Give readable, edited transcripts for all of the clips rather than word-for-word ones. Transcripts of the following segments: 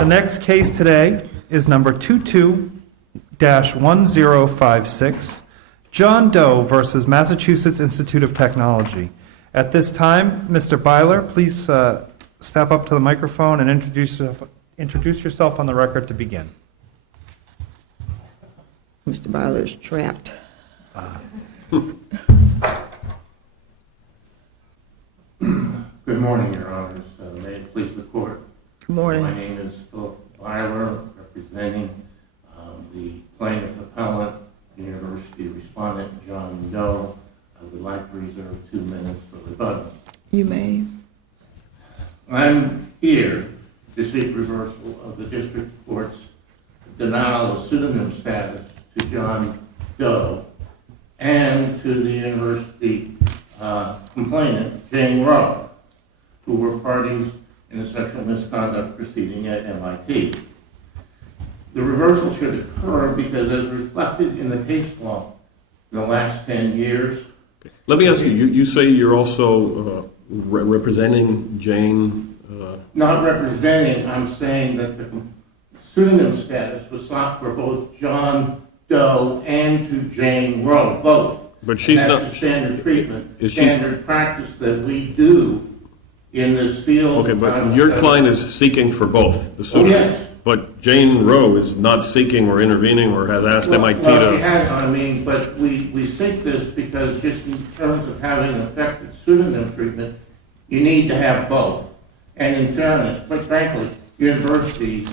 The next case today is number 22-1056, John Doe versus Massachusetts Institute of Technology. At this time, Mr. Byler, please step up to the microphone and introduce yourself on the record to begin. Mr. Byler is trapped. Good morning, Your Honors. May it please the Court. Good morning. My name is Philip Byler, representing the plaintiff appellant, University respondent John Doe. I would like to reserve 2 minutes for rebuttal. You may. I'm here to seek reversal of the District Court's denial of pseudonym status to John Doe and to the University complainant, Jane Rowe, who were parties in a sexual misconduct proceeding at MIT. The reversal should occur because, as reflected in the case law in the last 10 years... Let me ask you, you say you're also representing Jane? Not representing, I'm saying that the pseudonym status was sought for both John Doe and to Jane Rowe, both. But she's and that's not... the standard treatment, standard practice that we do in this field. Okay, but your client is seeking for both the pseudonym. Oh, yes. But Jane Rowe is not seeking or intervening or has asked MIT well, to... she has, I mean, but we seek this because just in terms of having effective pseudonym treatment, you need to have both. And in fairness, quite frankly, universities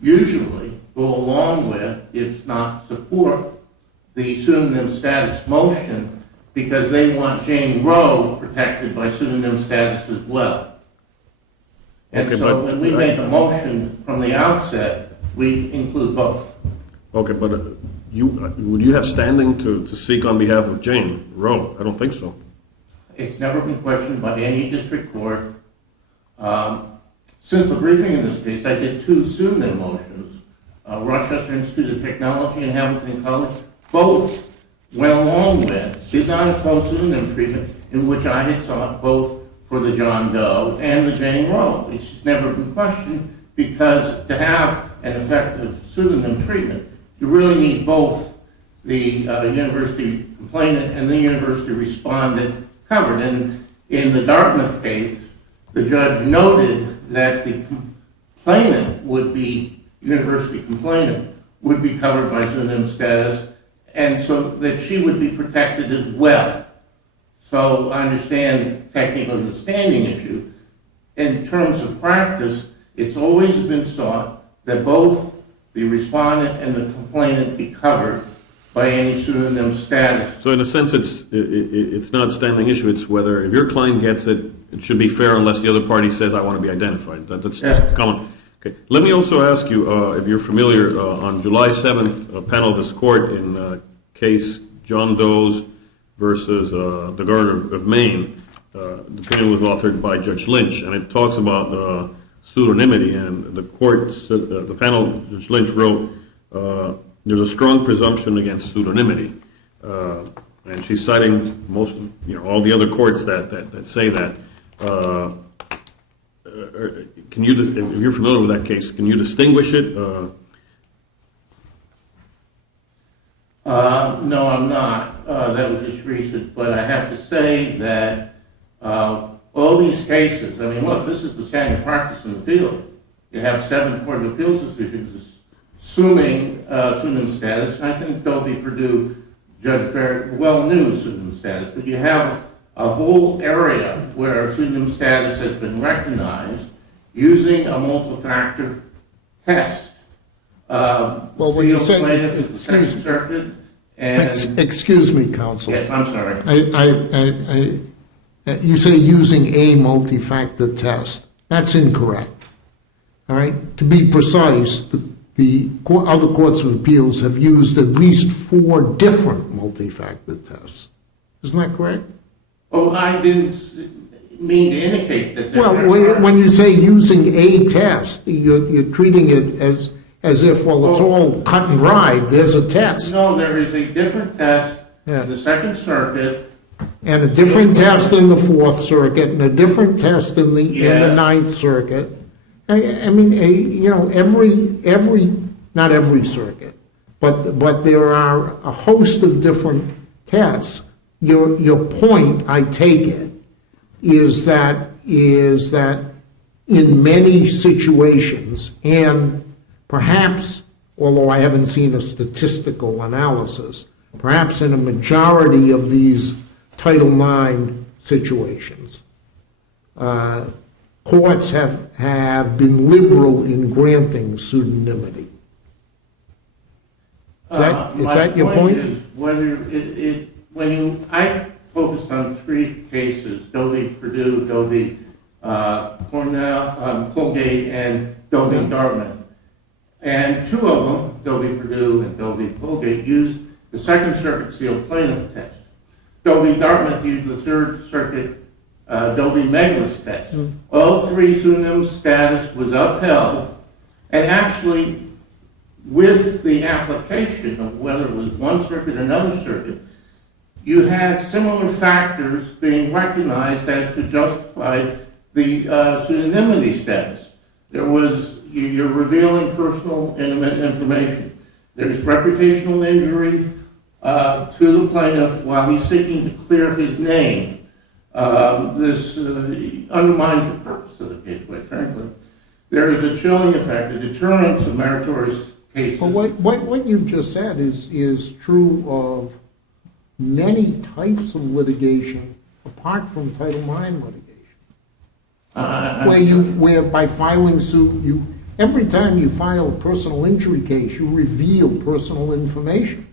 usually go along with, if not support, the pseudonym status motion because they want Jane Rowe protected by pseudonym status as well. And Okay, so but when we make a motion from the outset, we include both. Okay, but would you have standing to seek on behalf of Jane Rowe? I don't think so. It's never been questioned by any district court. Since the briefing in this case, I did 2 pseudonym motions. Rochester Institute of Technology and Hamilton College, both went along with, did not oppose pseudonym treatment, in which I had sought both for the John Doe and the Jane Rowe. It's just never been questioned because to have an effective pseudonym treatment, you really need both the university complainant and the university respondent covered. And in the Dartmouth case, the judge noted that the complainant would be, university complainant, would be covered by pseudonym status, and so that she would be protected as well. So I understand technically the standing issue. In terms of practice, it's always been sought that both the respondent and the complainant be covered by any pseudonym status. So in a sense, it's not a standing issue. It's whether if your client gets it, it should be fair unless the other party says, I want to be identified. That's just common. Okay. Let me also ask you, if you're familiar, on July 7th, a panel of this court in case John Doe's versus the Governor of Maine, the opinion was authored by Judge Lynch, and it talks about pseudonymity, and the court, the panel, Judge Lynch wrote, there's a strong presumption against pseudonymity, and she's citing most, all the other courts that say that. Can you, if you're familiar with that case, can you distinguish it? No, I'm not. That was just recent, but I have to say that all these cases, I mean, look, this is the standard practice in the field. You have 7 Court of Appeals decisions assuming pseudonym status. I think Dovey Purdue, Judge Barrett well knew pseudonym status, but you have a whole area where pseudonym status has been recognized using a multi-factor test. Well, when you say, excuse me, counsel. Yes, I'm sorry. You say using a multi-factor test. That's incorrect. All right. To be precise, the other courts of appeals have used at least 4 different multi-factor tests. Isn't that correct? Oh, I didn't mean to indicate that. Well, when you say using a test, you're treating it as if, well, it's all cut and dried. There's a test. No, there is a different test in the Second Circuit. And a different test in the Fourth Circuit, and a different test in the Ninth Circuit. I mean, not every circuit, but there are a host of different tests. Your point, I take it, is that in many situations, and perhaps, although I haven't seen a statistical analysis, perhaps in a majority of these Title IX situations, courts have been liberal in granting pseudonymity. Is that your point? My point is whether I focused on three cases: Doe v. Purdue, Doe v. Colgate, and Doe v. Dartmouth. And two of them, Doe v. Purdue and Doe v. Colgate, used the Second Circuit sealed plaintiff test. Doe v. Dartmouth used the Third Circuit Doe v. Meglis test. All three pseudonym status was upheld, and actually, with the application of whether it was one circuit or another circuit, you had similar factors being recognized as to justify the pseudonymity status. There was, you're revealing personal, intimate information. There's reputational injury to the plaintiff while he's seeking to clear his name. This undermines the purpose of the case, quite frankly. There is a chilling effect, a deterrence of meritorious cases. But what you've just said is true of many types of litigation apart from Title IX litigation. Where by filing suit, every time you file a personal injury case, you reveal personal information.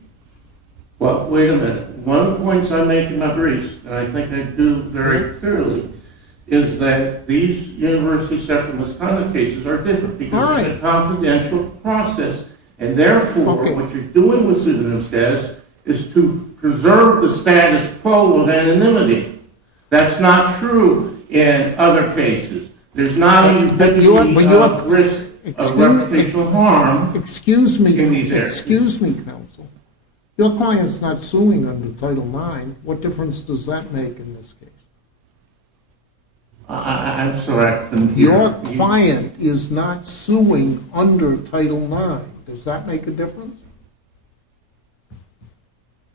Well, wait a minute. One of the points I make in my briefs, and I think I do very clearly, is that these university sexual misconduct cases are different because it's a confidential process. And therefore, what you're doing with pseudonym status is to preserve the status quo of anonymity. That's not true in other cases. There's not a ubiquity of risk of reputational harm. Excuse me, in these areas. Excuse me, counsel. Your client's not suing under Title IX. What difference does that make in this case? I'm sorry. Your client is not suing under Title IX. Does that make a difference?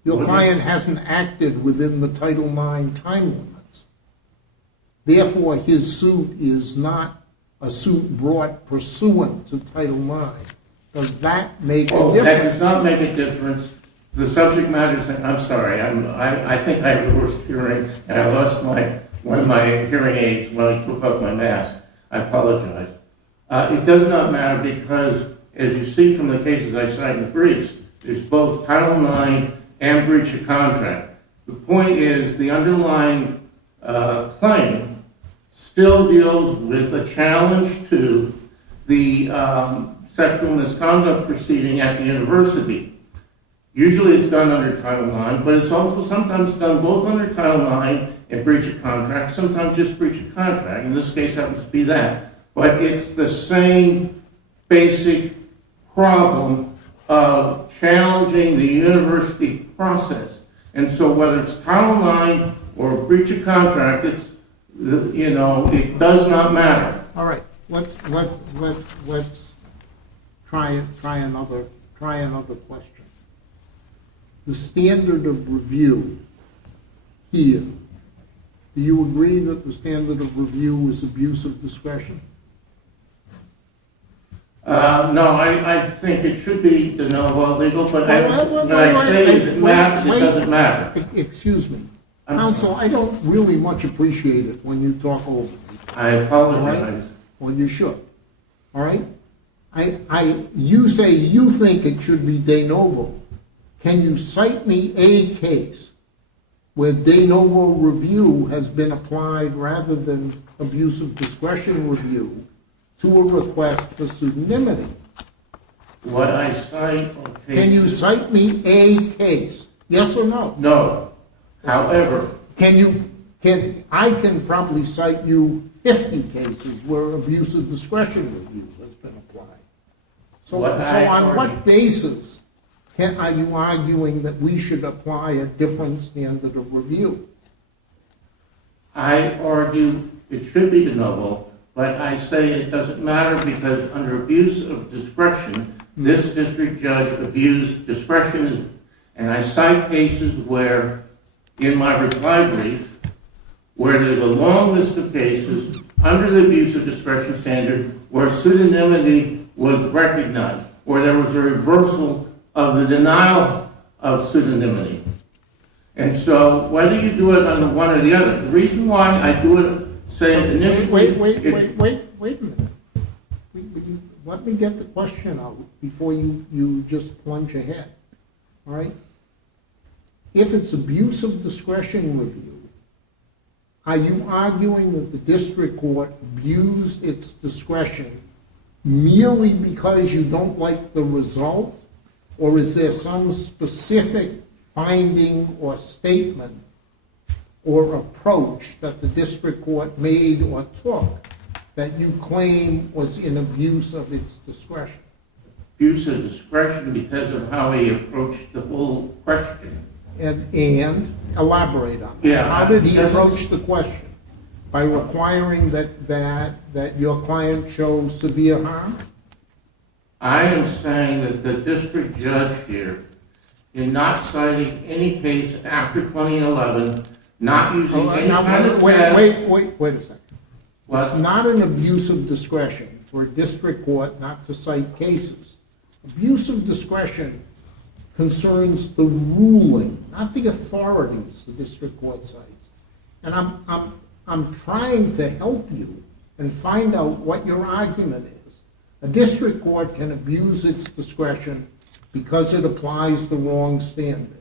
Your client hasn't acted within the Title IX time limits. Therefore, his suit is not a suit brought pursuant to Title IX. Does that make a difference? That does not make a difference. The subject matter is, I'm sorry, I think I have the worst hearing, and I lost one of my hearing aids when I took off my mask. I apologize. It does not matter because, as you see from the cases I cite in the briefs, there's both Title IX and breach of contract. The point is the underlying claim still deals with a challenge to the sexual misconduct proceeding at the university. Usually it's done under Title IX, but it's also sometimes done both under Title IX and breach of contract, sometimes just breach of contract. In this case, happens to be that. But it's the same basic problem of challenging the university process. And so whether it's Title IX or breach of contract, it's, it does not matter. All right, let's try another question. The standard of review here, do you agree that the standard of review is abuse of discretion? No, I think it should be de novo legal, but when I say it matters, it doesn't matter. Excuse me. Counsel, I don't really much appreciate it when you talk over me. I apologize. Right? Well, you should. All right? You say you think it should be de novo. Can you cite me a case where de novo review has been applied rather than abuse of discretion review to a request for pseudonymity? What I cite on cases... Can you cite me a case? Yes or no? No. However... I can probably cite you 50 cases where abuse of discretion review has been applied. So on what basis are you arguing that we should apply a different standard of review? I argue it should be de novo, But I say it doesn't matter because under abuse of discretion, this district judge abused discretion. And I cite cases where, in my reply brief, where there's a long list of cases under the abuse of discretion standard where pseudonymity was recognized, or there was a reversal of the denial of pseudonymity. And so whether you do it under one or the other, the reason why I do it, say initially... Wait a minute. Let me get the question out before you just plunge ahead, all right? If it's abuse of discretion review, are you arguing that the district court abused its discretion merely because you don't like the result? Or is there some specific finding or statement or approach that the district court made or took that you claim was in abuse of its discretion? Abuse of discretion because of how he approached the whole question. And elaborate on that. Yeah, How did he that's- approach the question? By requiring that your client show severe harm? I am saying that the district judge here, in not citing any case after 2011, not using any kind of test... Wait a second. It's What? not an abuse of discretion for a district court not to cite cases. Abuse of discretion concerns the ruling, not the authorities the district court cites. And I'm trying to help you and find out what your argument is. A district court can abuse its discretion because it applies the wrong standard,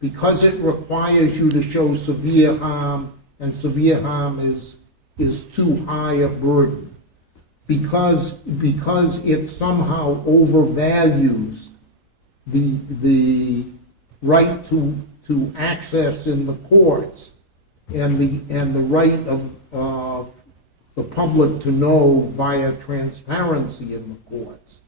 because it requires you to show severe harm, and severe harm is too high a burden, because it somehow overvalues the right to access in the courts and the right of the public to know via transparency in the courts,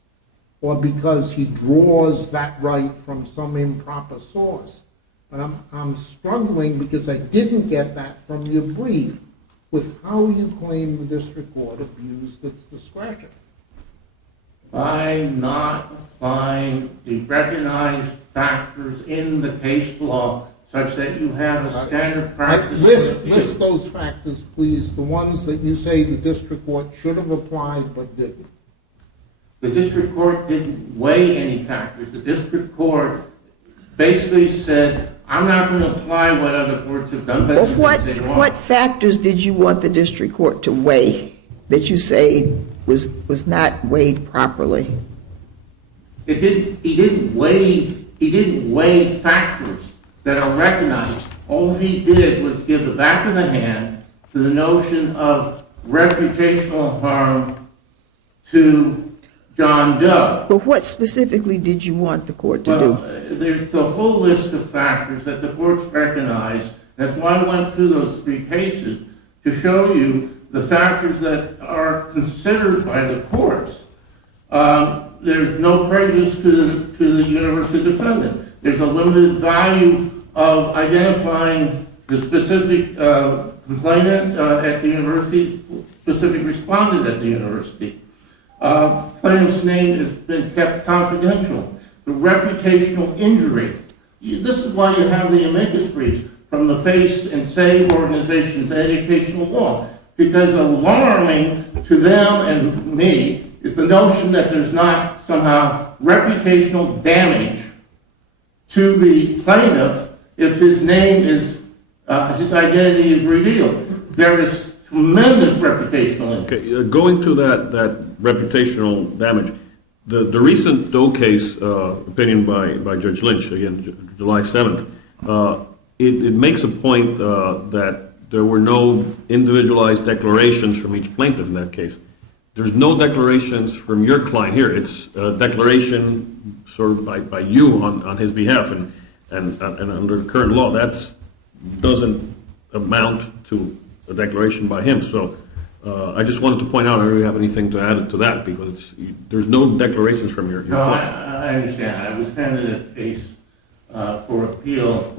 or because he draws that right from some improper source. But I'm struggling because I didn't get that from your brief with how you claim the district court abused its discretion. By not applying the recognized factors in the case law such that you have a standard practice. List those factors, please, the ones that you say the district court should have applied but didn't. The district court didn't weigh any factors. The district court basically said, I'm not going to apply what other courts have done. Well, what factors did you want the district court to weigh that you say was not weighed properly? He didn't weigh factors that are recognized. All he did was give the back of the hand to the notion of reputational harm to John Doe. But what specifically did you want the court to Well, do? there's a whole list of factors that the courts recognize. That's why I went through those three cases, to show you the factors that are considered by the courts. There's no prejudice to the university defendant. There's a limited value of identifying the specific complainant at the university, specific respondent at the university. Plaintiff's name has been kept confidential. The reputational injury. This is why you have the amicus briefs from the FACE and SAVE organizations, educational law, because alarming to them and me is the notion that there's not somehow reputational damage to the plaintiff if his name is, his identity is revealed. There is tremendous reputational injury. Okay, going to that reputational damage, the recent Doe case opinion by Judge Lynch, again, July 7th, it makes a point that there were no individualized declarations from each plaintiff in that case. There's no declarations from your client here. It's a declaration sort of by you on his behalf, and under current law, that doesn't amount to a declaration by him. So I just wanted to point out, I don't really have anything to add to that, because there's no declarations from your No, client. I understand. I was handed a case for appeal.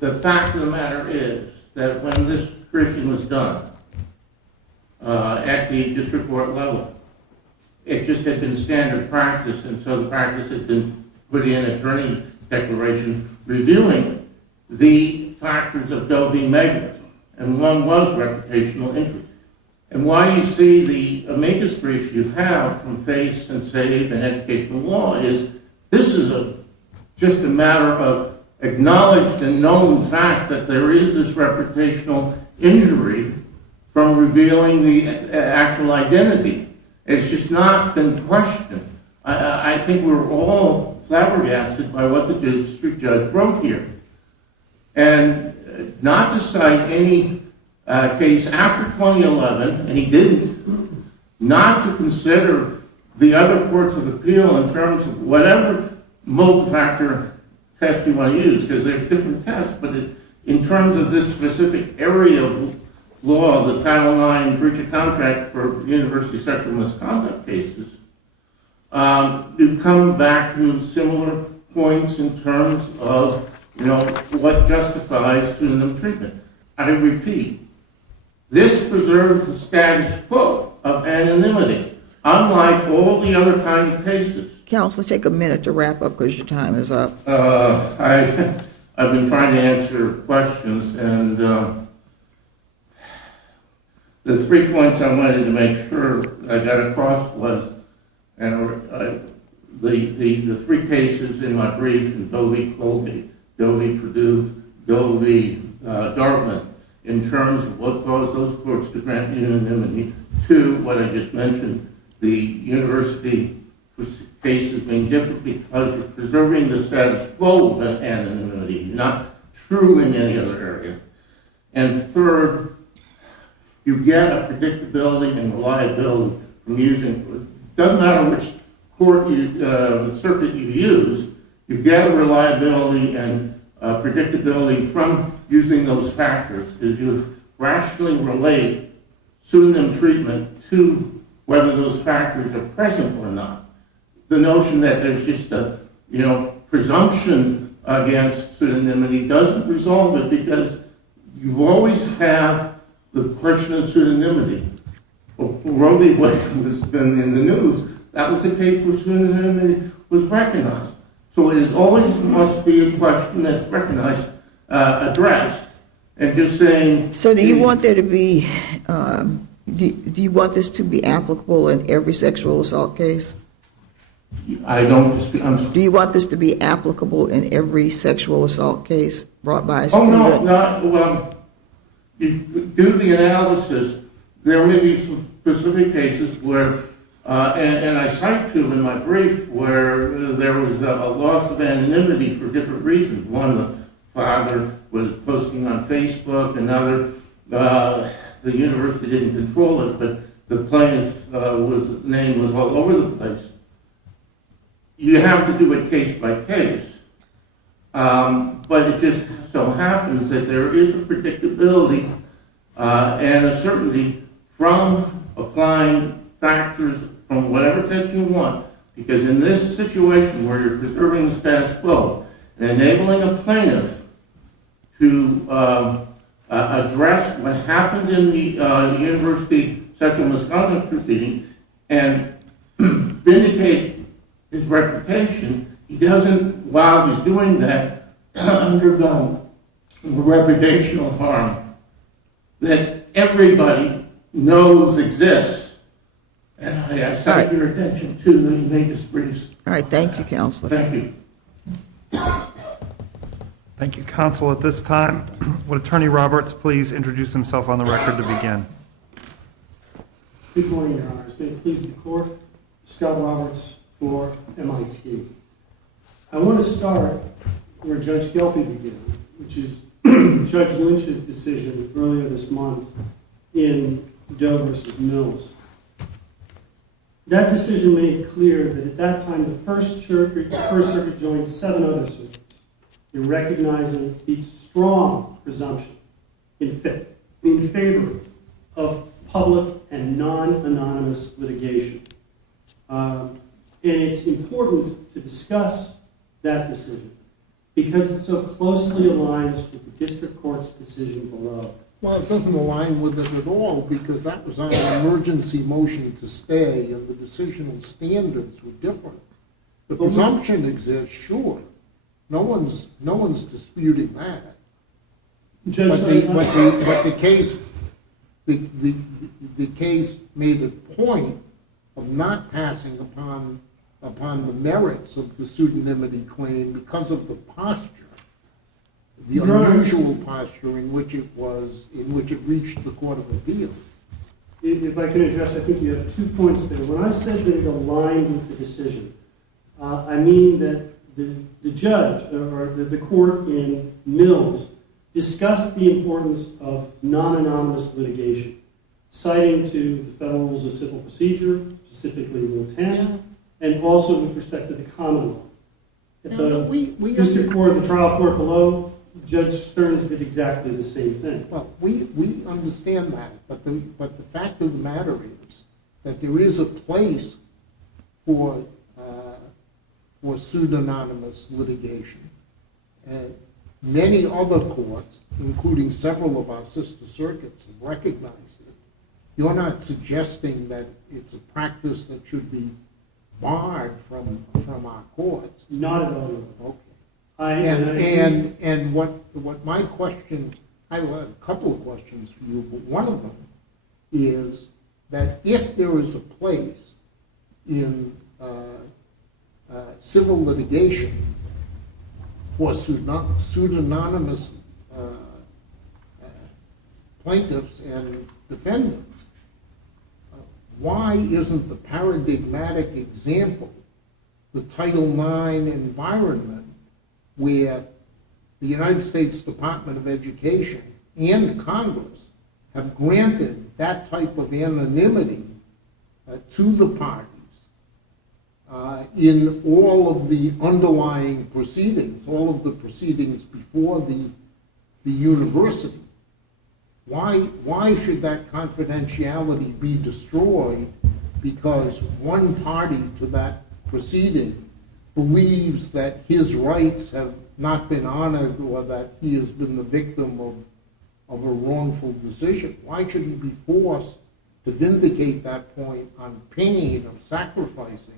The fact of the matter is that when this briefing was done, at the district court level. It just had been standard practice, and so the practice had been put in attorney declaration reviewing the factors of Doe v. Megler, and one was reputational interest. And why you see the amicus briefs you have from FACE and SAVE and Educational Law is this is just a matter of acknowledged and known fact that there is this reputational injury from revealing the actual identity. It's just not been questioned. I think we're all flabbergasted by what the district judge wrote here. And not to cite any case after 2011, and he didn't, not to consider the other courts of appeal in terms of whatever multi-factor test you want to use, because there's different tests, but in terms of this specific area of law, the Title IX breach of contract for university sexual misconduct cases, you come back to similar points in terms of, what justifies pseudonym treatment. I repeat, this preserves the status quo of anonymity, unlike all the other kind of cases. Counselor, take a minute to wrap up because your time is up. I've been trying to answer questions, and the 3 points I wanted to make sure I got across was, and the 3 cases in my brief, in Doe v. Colby, Doe v. Purdue, Doe v. Dartmouth, in terms of what caused those courts to grant unanimity. 2, what I just mentioned, the university cases being different because you're preserving the status quo of anonymity, not true in any other area. And 3rd, you get a predictability and reliability from using, doesn't matter which court circuit you use, you get a reliability and predictability from using those factors, because you rationally relate pseudonym treatment to whether those factors are present or not. The notion that there's just a presumption against pseudonymity doesn't resolve it, because you always have the question of pseudonymity. Roe v. Wade has been in the news. That was the case where pseudonymity was recognized. So it is always must be a question that's recognized, addressed, and just saying. So do you want there to be? Do you want this to be applicable in every sexual assault case? I don't. Do you want this to be applicable in every sexual assault case brought by a Oh, student? no, well, you do the analysis. There may be some specific cases where, and I cite 2 in my brief, where there was a loss of anonymity for different reasons. One, the father was posting on Facebook. Another, the university didn't control it, but the plaintiff's name was all over the place. You have to do it case by case. But it just so happens that there is a predictability and a certainty from applying factors from whatever test you want, because in this situation where you're preserving the status quo and enabling a plaintiff to address what happened in the university sexual misconduct proceeding and vindicate his reputation, he doesn't, while he's doing that, undergo reputational harm that everybody knows exists. And I cite your attention to the amicus briefs. All right, thank you, Counselor. Thank you. Thank you, counsel. At this time, would Attorney Roberts please introduce himself on the record to begin? Good morning, Your Honors. May it please the Court, Scott Roberts for MIT. I want to start where Judge Gelfi began, which is Judge Lynch's decision earlier this month in Doe versus Mills. That decision made clear that at that time the First Circuit joined 7 other circuits in recognizing the strong presumption in favor of public and non-anonymous litigation. And it's important to discuss that decision because it so closely aligns with the district court's decision below. Well, it doesn't align with it at all, because that was on an emergency motion to stay, and the decisional standards were different. The presumption exists, sure. No one's disputing that. Judge, But the case made a point of not passing upon the merits of the pseudonymity claim because of the posture, the Your Honor, unusual posture in which it reached the Court of Appeals. if I can address, I think you have 2 points there. When I said that it aligned with the decision, I mean that the judge, or the court in Mills, discussed the importance of non-anonymous litigation, citing to the Federal Rules of Civil Procedure, specifically Rule 10, and also with respect to the common law. At the district court, the trial court below, Judge Stearns did exactly the same thing. Well, we understand that, but the fact of the matter is that there is a place for pseudonymous litigation. And many other courts, including several of our sister circuits, have recognized it. You're not suggesting that it's a practice that should be barred from our courts. Not at all. Okay. And What my question, I have a couple of questions for you, but one of them is that if there is a place in civil litigation for pseudonymous plaintiffs and defendants, why isn't the paradigmatic example the Title IX environment where the United States Department of Education and Congress have granted that type of anonymity to the parties in all of the underlying proceedings, all of the proceedings before the university? Why should that confidentiality be destroyed because one party to that proceeding believes that his rights have not been honored or that he has been the victim of a wrongful decision? Why should he be forced to vindicate that point on pain of sacrificing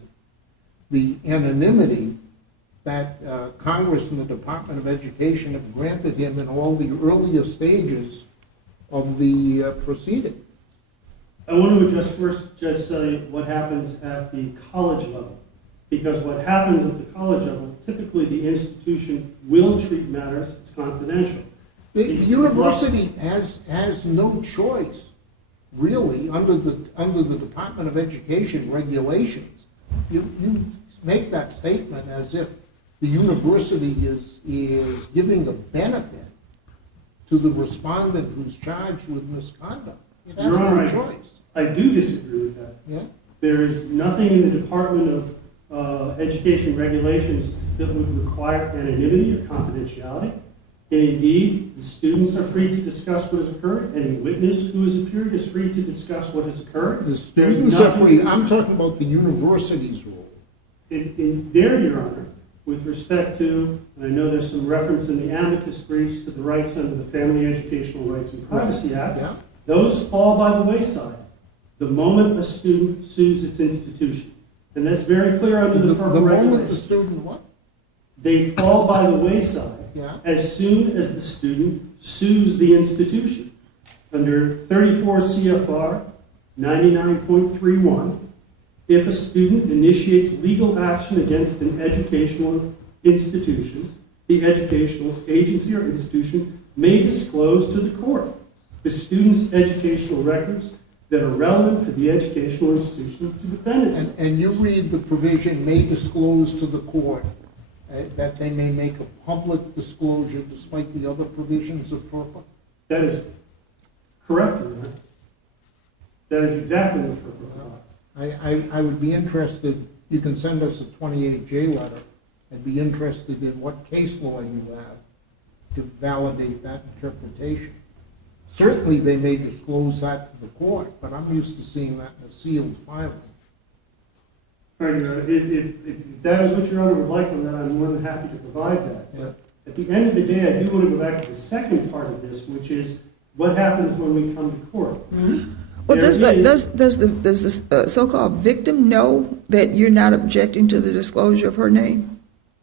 the anonymity that Congress and the Department of Education have granted him in all the earlier stages of the proceeding? I want to address first, Judge Selye, what happens at the college level. Because what happens at the college level, typically the institution will treat matters as confidential. The university has no choice, really, under the Department of Education regulations. You make that statement as if the university is giving a benefit to the respondent who's charged with misconduct. It has no choice. I do disagree with that. Yeah? There is nothing in the Department of Education regulations that would require anonymity or confidentiality. And indeed, the students are free to discuss what has occurred. Any witness who has appeared is free to discuss what has occurred. The students are free. I'm talking about the university's role. In there, Your Honor, with respect to, and I know there's some reference in the amicus briefs to the rights under the Family Educational Rights and Privacy Act, Yeah? those fall by the wayside the moment a student sues its institution. And that's very clear under the FERPA The moment the regulations. student what? They fall by the wayside Yeah. as soon as the student sues the institution. Under 34 CFR 99.31, if a student initiates legal action against an educational institution, the educational agency or institution may disclose to the court the student's educational records that are relevant for the educational institution to defend itself. And you read the provision, may disclose to the court, that they may make a public disclosure despite the other provisions of FERPA? That is correct, Your Honor. That is exactly what FERPA provides. I would be interested, you can send us a 28J letter. I'd be interested in what case law you have to validate that interpretation. Certainly, they may disclose that to the court, but I'm used to seeing that in a sealed filing. All right, Your Honor, if that is what Your Honor would like from that, I'm more than happy to provide that. Yeah. At the end of the day, I do want to go back to the second part of this, which is what happens when we come to court? Well, There does the, is- does the so-called victim know that you're not objecting to the disclosure of her name?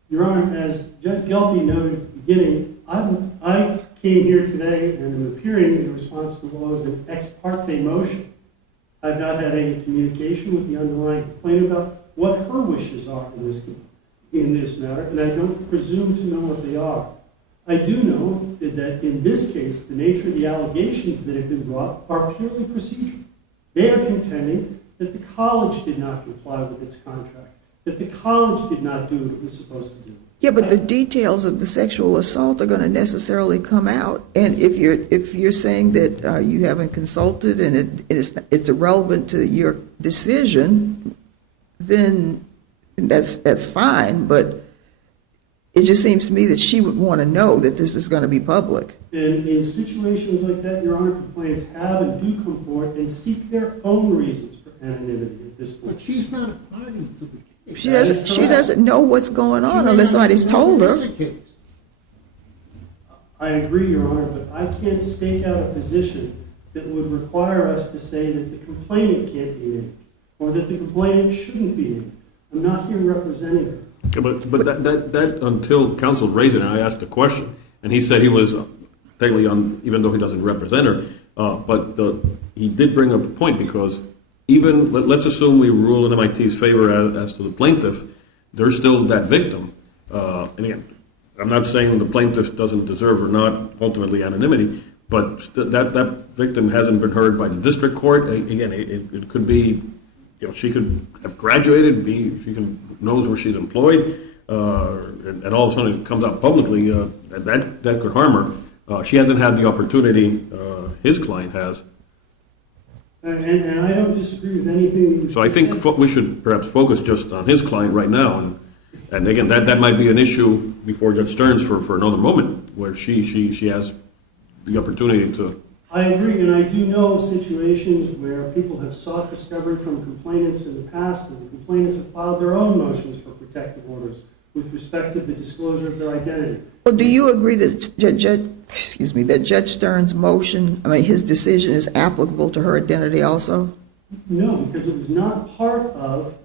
Your Honor, as Judge Gelby noted at the beginning, I came here today and am appearing in response to what was an ex parte motion. I've not had any communication with the underlying complaint about what her wishes are in this matter, and I don't presume to know what they are. I do know that in this case, the nature of the allegations that have been brought are purely procedural. They are contending that the college did not comply with its contract, that the college did not do what it was supposed to do. Yeah, but the details of the sexual assault are going to necessarily come out. And if you're saying that you haven't consulted and it's irrelevant to your decision, then that's fine. But it just seems to me that she would want to know that this is going to be public. And in situations like that, Your Honor, complainants have and do come forward and seek their own reasons for anonymity at this point. But she's not a party to the case. She doesn't know what's going on unless somebody's told her. I agree, Your Honor, but I can't stake out a position that would require us to say that the complainant can't be named or that the complainant shouldn't be named. I'm not here representing her. Okay, but that until counsel raised it, and I asked the question, and he said he was technically on, even though he doesn't represent her, but he did bring up a point because even, let's assume we rule in MIT's favor as to the plaintiff, there's still that victim. And again, I'm not saying the plaintiff doesn't deserve or not ultimately anonymity, but that victim hasn't been heard by the district court. Again, it could be, she could have graduated, knows where she's employed, and all of a sudden it comes out publicly, that could harm her. She hasn't had the opportunity, his client has. And I don't disagree with anything that you So I think we should perhaps focus just on his client right now, and again, that might be an issue before Judge Stearns for another moment, where she has the opportunity to. I agree, and I do know of situations where people have sought discovery from complainants in the past, and the complainants have filed their own motions for protective orders with respect to the disclosure of their identity. Well, do you agree that Judge Stern's motion, his decision is applicable to her identity also? No, because it was not part of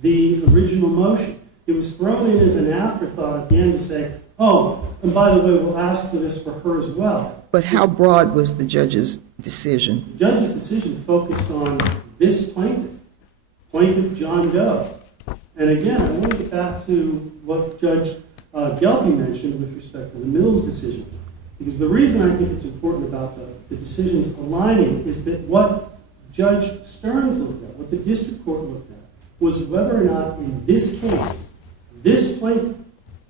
the original motion. It was thrown in as an afterthought at the end to say, oh, and by the way, we'll ask for this for her as well. But how broad was the judge's decision? The judge's decision focused on this plaintiff John Doe. And again, I want to get back to what Judge Gelby mentioned with respect to the Mills decision. Because the reason I think it's important about the decisions aligning is that what Judge Stearns looked at, what the district court looked at, was whether or not in this case, this plaintiff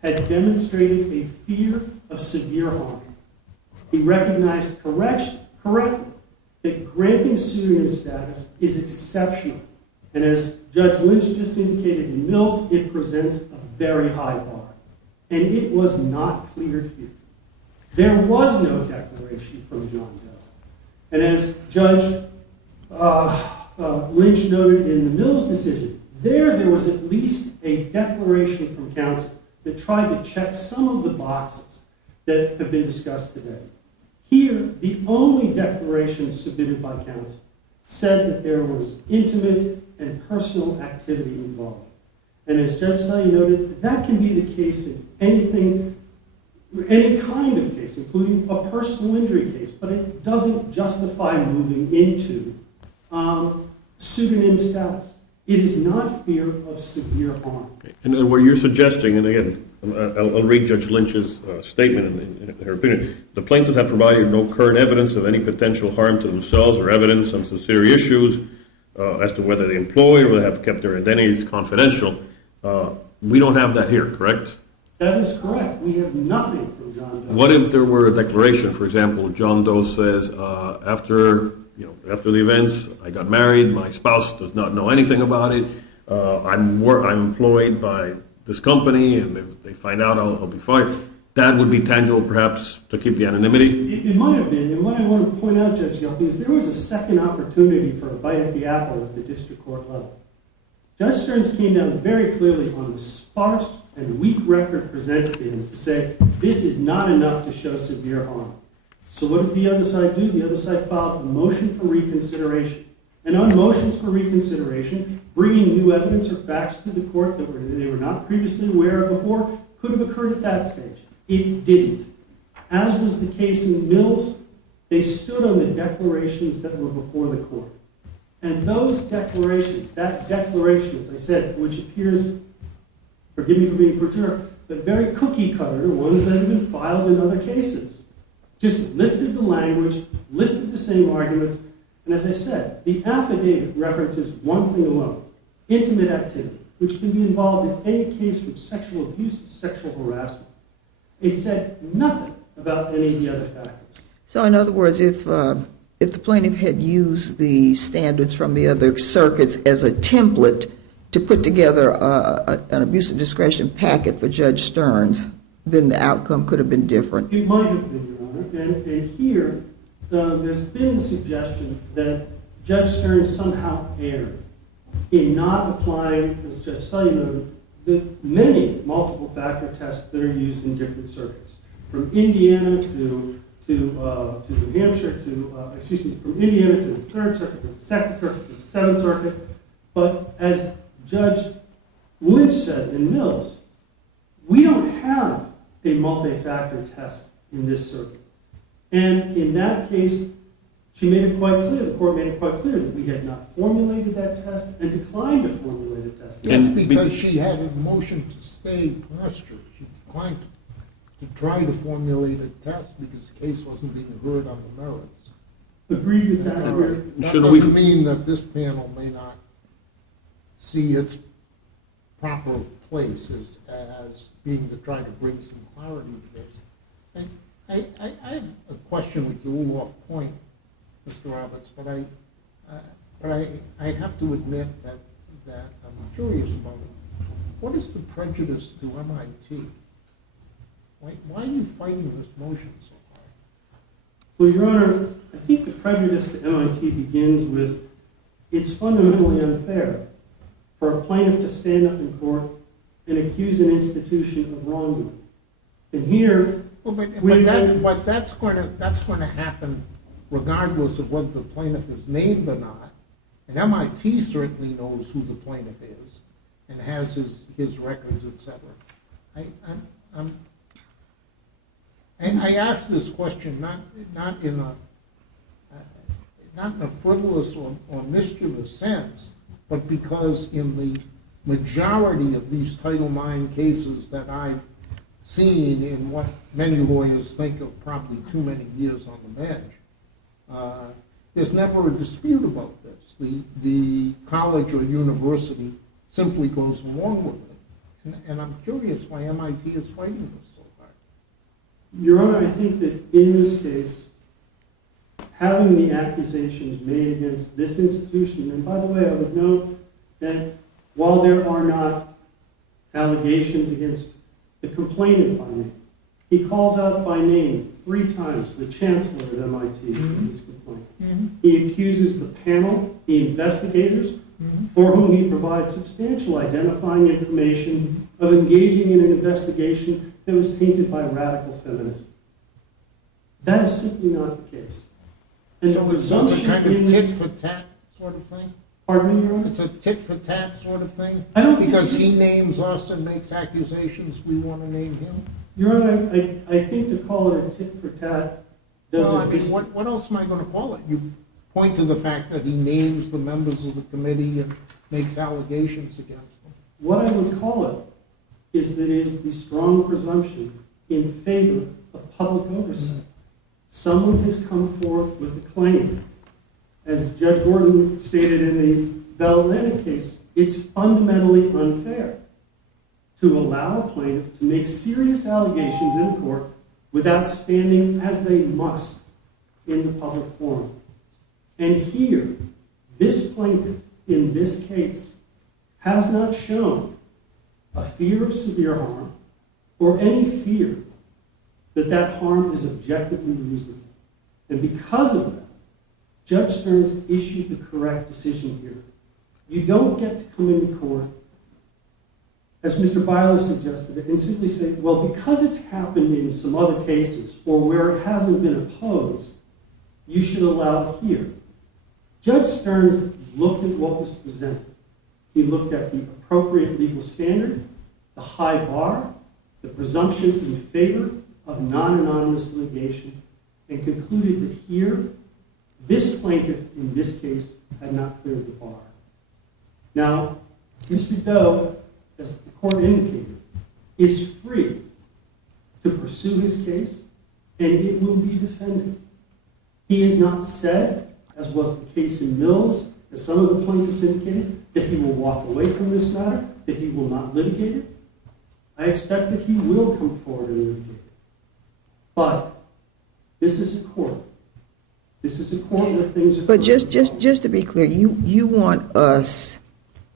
had demonstrated a fear of severe harm. He recognized correctly that granting pseudonym status is exceptional. And as Judge Lynch just indicated in Mills, it presents a very high bar. And it was not cleared here. There was no declaration from John Doe. And as Judge Lynch noted in the Mills decision, there was at least a declaration from counsel that tried to check some of the boxes that have been discussed today. Here, the only declaration submitted by counsel said that there was intimate and personal activity involved. And as Judge Sully noted, that can be the case in any kind of case, including a personal injury case, but it doesn't justify moving into pseudonym status. It is not fear of severe harm. Okay. And where you're suggesting, and again, I'll read Judge Lynch's statement in her opinion. The plaintiffs have provided no current evidence of any potential harm to themselves or evidence on sincere issues as to whether they employ or they have kept their identities confidential. We don't have that here, correct? That is correct. We have nothing from John Doe. What if there were a declaration, for example, John Doe says, after the events, I got married, my spouse does not know anything about it, I'm employed by this company, and if they find out, I'll be fired. That would be tangible, perhaps, to keep the anonymity? It might have been, and what I want to point out, Judge Gelby, is there was a second opportunity for a bite at the apple at the district court level. Judge Stearns came down very clearly on the sparse and weak record presented to him to say, this is not enough to show severe harm. So what did the other side do? The other side filed a motion for reconsideration. And on motions for reconsideration, bringing new evidence or facts to the court that they were not previously aware of before could have occurred at that stage. It didn't. As was the case in Mills, they stood on the declarations that were before the court. And those declarations, that declaration, as I said, which appears, forgive me for being perturbed, but very cookie cutter to ones that have been filed in other cases, just lifted the language, lifted the same arguments, and as I said, the affidavit references one thing alone, intimate activity, which can be involved in any case from sexual abuse to sexual harassment. It said nothing about any of the other factors. So in other words, if the plaintiff had used the standards from the other circuits as a template to put together an abuse of discretion packet for Judge Stearns, then the outcome could have been different. It might have been, Your Honor, and here, there's been the suggestion that Judge Stearns somehow erred in not applying, as Judge Sully noted, the many multiple factor tests that are used in different circuits, from Indiana to New Hampshire from Indiana to the Third Circuit, to the Second Circuit, to the Seventh Circuit. But as Judge Lynch said in Mills, we don't have a multi-factor test in this circuit. And in that case, she made it quite clear, the court made it quite clear that we had not formulated that test and declined to formulate a test. Yes, because she had a motion to stay posture. She declined to try to formulate a test because the case wasn't being heard on the merits. Agreed with that. That Should we- doesn't mean that this panel may not see its proper place as being to try to bring some clarity to this. I have a question which is a little off point, Mr. Roberts, but I have to admit that I'm curious about it. What is the prejudice to MIT? Why are you fighting this motion so hard? Well, Your Honor, I think the prejudice to MIT begins with it's fundamentally unfair for a plaintiff to stand up in court and accuse an institution of wrongdoing. And here, Well, but that's going to happen regardless of whether the plaintiff is named or not. And MIT certainly knows who the plaintiff is and has his records, etc. I ask this question not in a frivolous or mischievous sense, but because in the majority of these Title IX cases that I've seen in what many lawyers think of probably too many years on the bench, there's never a dispute about this. The college or university simply goes along with it. And I'm curious why MIT is fighting this so hard. Your Honor, I think that in this case, having the accusations made against this institution, and by the way, I would note that while there are not allegations against the complainant by name, he calls out by name 3 times the chancellor at MIT in this complaint. He accuses the panel, the investigators, for whom he provides substantial identifying information of engaging in an investigation that was tainted by radical feminism. That is simply not the case. And So the it's a presumption kind of in tit this, for tat sort of thing? pardon me, Your Honor? It's a tit for tat sort of thing? I don't think Because it- he names us and makes accusations, we want to name him? Your Honor, I think to call it a tit for tat Well, I doesn't. mean, what else am I going to call it? You point to the fact that he names the members of the committee and makes allegations against them. What I would call it is that it is the strong presumption in favor of public oversight. Someone has come forward with a claim. As Judge Gordon stated in the Bell Atlantic case, it's fundamentally unfair to allow a plaintiff to make serious allegations in court without standing as they must in the public forum. And here, this plaintiff in this case has not shown a fear of severe harm or any fear that that harm is objectively reasonable. And because of that, Judge Stearns issued the correct decision here. You don't get to come into court as Mr. Byler suggested, and simply say, well, because it's happened in some other cases or where it hasn't been opposed, you should allow it here. Judge Stearns looked at what was presented. He looked at the appropriate legal standard, the high bar, the presumption in favor of non-anonymous litigation, and concluded that here, this plaintiff in this case had not cleared the bar. Now, Mr. Doe, as the court indicated, is free to pursue his case, and it will be defended. He has not said, as was the case in Mills, as some of the plaintiffs indicated, that he will walk away from this matter, that he will not litigate it. I expect that he will come forward and litigate it. But this is a court. This is a court where things are. But just to be clear, you want us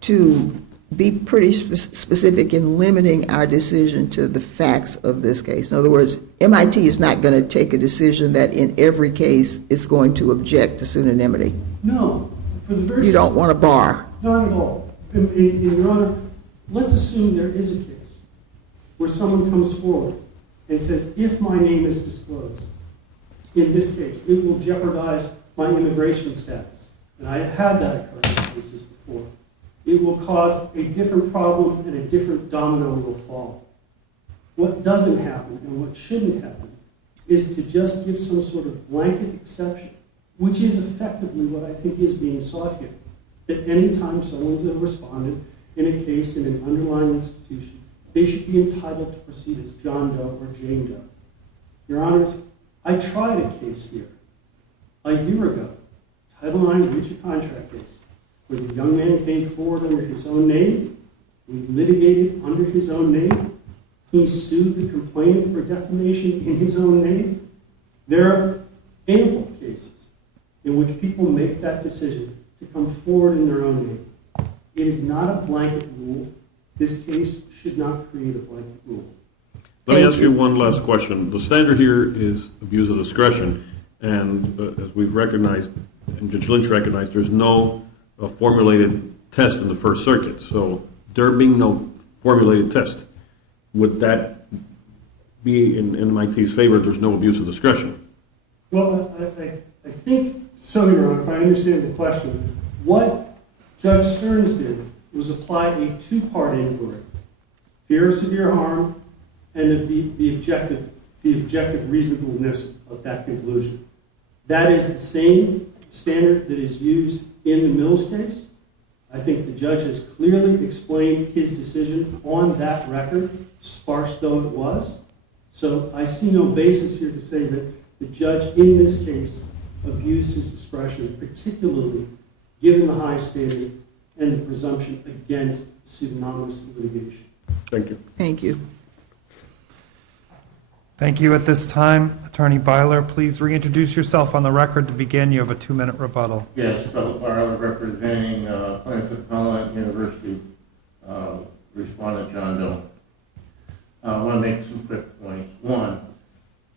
to be pretty specific in limiting our decision to the facts of this case. In other words, MIT is not going to take a decision that in every case it's going to object to pseudonymity. No. For the very You don't want a bar. Not at all. In Your Honor, let's assume there is a case where someone comes forward and says, if my name is disclosed, in this case, it will jeopardize my immigration status. And I have had that occur in cases before. It will cause a different problem and a different domino will fall. What doesn't happen and what shouldn't happen is to just give some sort of blanket exception, which is effectively what I think is being sought here. That any time someone's a respondent in a case in an underlying institution, they should be entitled to proceed as John Doe or Jane Doe. Your Honors, I tried a case here a year ago, Title IX breach of contract case, where the young man came forward under his own name. We litigated under his own name. He sued the complainant for defamation in his own name. There are ample cases in which people make that decision to come forward in their own name. It is not a blanket rule. This case should not create a blanket rule. Let me ask you one last question. The standard here is abuse of discretion, and as we've recognized, and Judge Lynch recognized, there's no formulated test in the First Circuit. So there being no formulated test, would that be in MIT's favor? There's no abuse of discretion. Well, I think so, Your Honor, if I understand the question. What Judge Stearns did was apply a two-part inquiry: fear of severe harm and the objective reasonableness of that conclusion. That is the same standard that is used in the Mills case. I think the judge has clearly explained his decision on that record, sparse though it was. So I see no basis here to say that the judge in this case abused his discretion, particularly given the high standard and the presumption against pseudonymous litigation. Thank you. Thank you. Thank you. At this time, Attorney Byler, please reintroduce yourself on the record to begin. You have a 2-minute rebuttal. Yes, Philip Barlow, representing Plaintiff Appellant University Respondent John Doe. I want to make some quick points. One,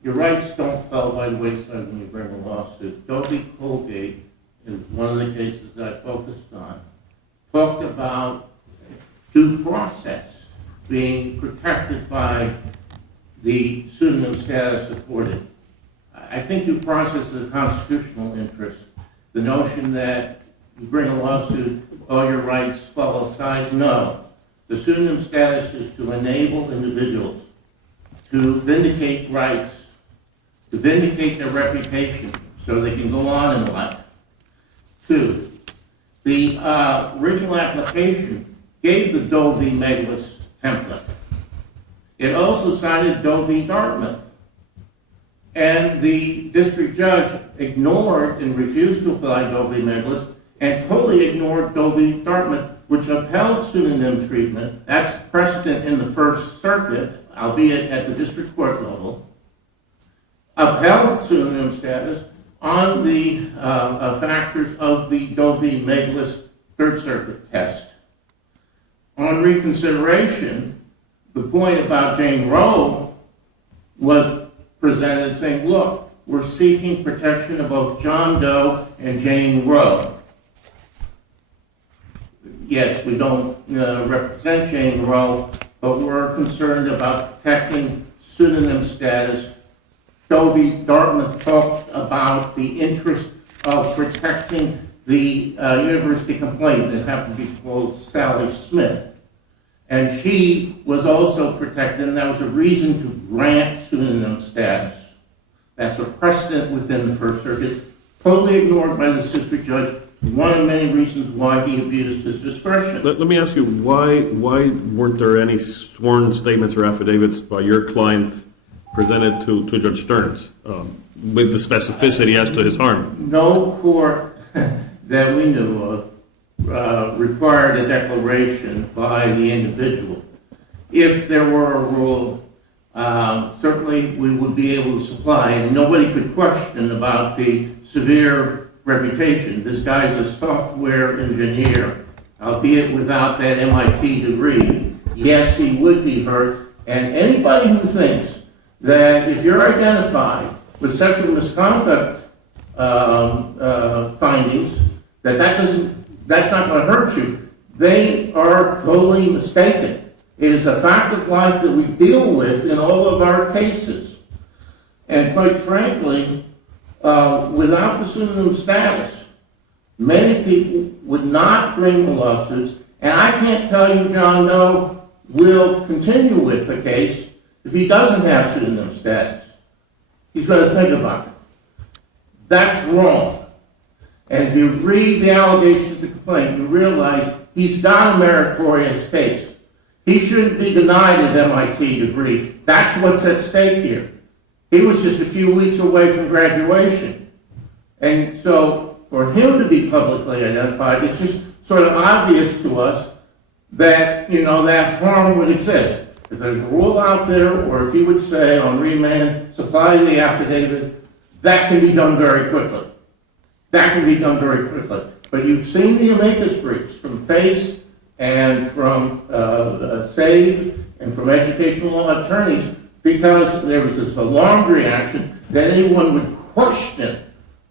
your rights don't fall by the wayside when you bring a lawsuit. Doe v. Colgate is one of the cases that I focused on. Talked about due process being protected by the pseudonym status afforded. I think due process is a constitutional interest. The notion that you bring a lawsuit, all your rights fall aside, no. The pseudonym status is to enable individuals to vindicate rights, to vindicate their reputation so they can go on in life. Two, the original application gave the Doe v. Meglis template. It also cited Doe v. Dartmouth. And the district judge ignored and refused to apply Doe v. Meglis and totally ignored Doe v. Dartmouth, which upheld pseudonym treatment. That's precedent in the First Circuit, albeit at the district court level. Upheld pseudonym status on the factors of the Doe v. Meglis Third Circuit test. On reconsideration, the point about Jane Roe was presented saying, look, we're seeking protection of both John Doe and Jane Roe. yes, we don't represent Jane Roe, but we're concerned about protecting pseudonym status. Dovey Dartmouth talked about the interest of protecting the university complainant. It happened to be called Sally Smith. And she was also protected, and that was a reason to grant pseudonym status. That's a precedent within the First Circuit, totally ignored by the district judge. One of many reasons why he abused his discretion. Let me ask you, why weren't there any sworn statements or affidavits by your client presented to Judge Stearns with the specificity as to his harm? No court that we knew of required a declaration by the individual. If there were a rule, certainly we would be able to supply, and nobody could question about the severe reputation. This guy's a software engineer, albeit without that MIT degree. Yes, he would be hurt, and anybody who thinks that if you're identified with sexual misconduct findings, that's not going to hurt you, they are totally mistaken. It is a fact of life that we deal with in all of our cases. And quite frankly, without the pseudonym status, many people would not bring the lawsuits, and I can't tell you John Doe will continue with the case if he doesn't have pseudonym status. He's going to think about it. That's wrong. And if you read the allegations of the complaint, you realize he's got a meritorious case. He shouldn't be denied his MIT degree. That's what's at stake here. He was just a few weeks away from graduation. And so for him to be publicly identified, it's just sort of obvious to us that, that harm would exist. If there's a rule out there, or if you would say on remand, supply the affidavit, that can be done very quickly. That can be done very quickly. But you've seen the amicus briefs from FACE and from SAVE and from educational law attorneys, because there was this alarmed reaction that anyone would question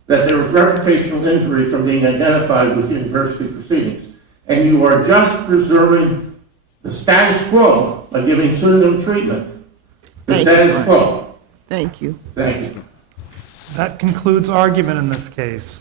that there was reputational injury from being identified with university proceedings. And you are just preserving the status quo by giving pseudonym treatment. The Thank you, status Brian. quo. Thank you. Thank you. That concludes argument in this case.